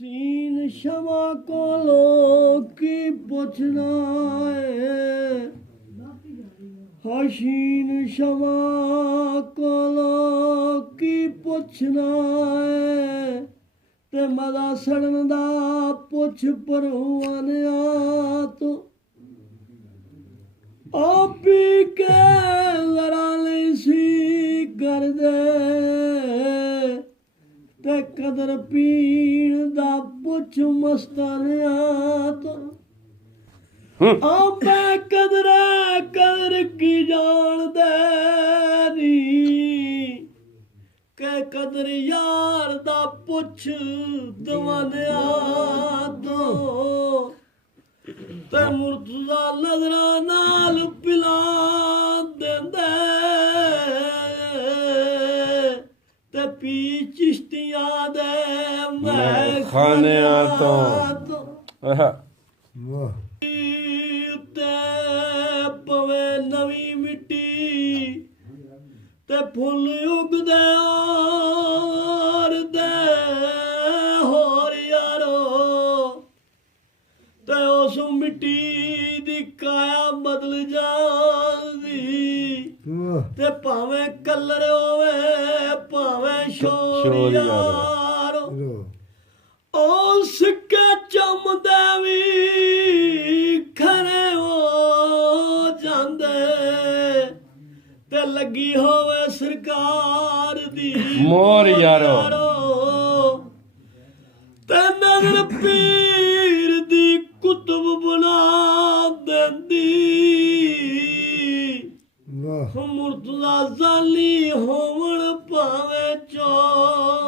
scene ਸ਼ਮਾ ਕੋਲੋਂ ਕੀ ਪੁੱਛਣਾ ਏ ਹਸੀਨ ਸ਼ਮਾ ਕੋਲੋਂ ਕੀ ਪੁੱਛਣਾ ਏ ਤੇ ਮਦਾ ਸੜਨ ਦਾ ਪੁੱਛ ਪਰਵਾਨਿਆ ਤੂੰ ਆਪੀ ਕੇ ਜ਼ਰਾ ਨਹੀਂ ਸੀ ਕਰਦੇ ਤੇ ਕਦਰ ਪੀਣ ਦਾ ਪੁੱਛ ਮਸਤਾਨਿਆ ਤੋਂ ਆਪੇ ਕਦਰ ਕੀ ਜਾਣਦੇ ਨੀ ਕਿ ਕਦਰ ਯਾਰ ਦਾ ਪੁੱਛ ਦਵਾਨਿਆ ਤੋਂ ਤੇ ਮੁਰਤਜ਼ਾ ਨਜ਼ਰਾਂ ਨਾਲ ਪਿਲਾ ਦਿੰਦੇ ਤੇ ਪੀ ਚਿਸ਼ਤੀਆਂ ਦੇ ਮੈਂ ਖਾਨਿਆਂ ਤੋਂ ਉੱਤੇ ਪਵੇ ਨਵੀਂ ਮਿੱਟੀ ਤੇ ਫੁੱਲ ਉਗਦੇ ਆਰਦੇ ਹੋਰ ਯਾਰੋ ਤੇ ਉਸ ਮਿੱਟੀ ਦੀ ਕਾਇਆ ਬਦਲ ਜਾਂਦੀ ਤੇ ਭਾਵੇਂ ਕਲਰ ਹੋਵੇ ਭਾਵੇਂ ਸ਼ੋਰ ਯਾਰੋ ਉਸ ਕੇ ਚਮਦੇ ਵੀ ਖਰੇ ਹੋ ਜਾਂਦੇ ਤੇ ਲੱਗੀ ਹੋਵੇ ਸਰਕਾਰ ਦੀ ਮੋਰ ਯਾਰੋ ਤੇ ਨਜ਼ਰ ਪੀਰ ਦੀ ਕੁਤਬ ਬਣਾ ਦਿੰਦੀ ਮੁਰਤਜ਼ਾ ਜ਼ਾਲੀ ਹੋਵਣ ਭਾਵੇਂ ਚੋ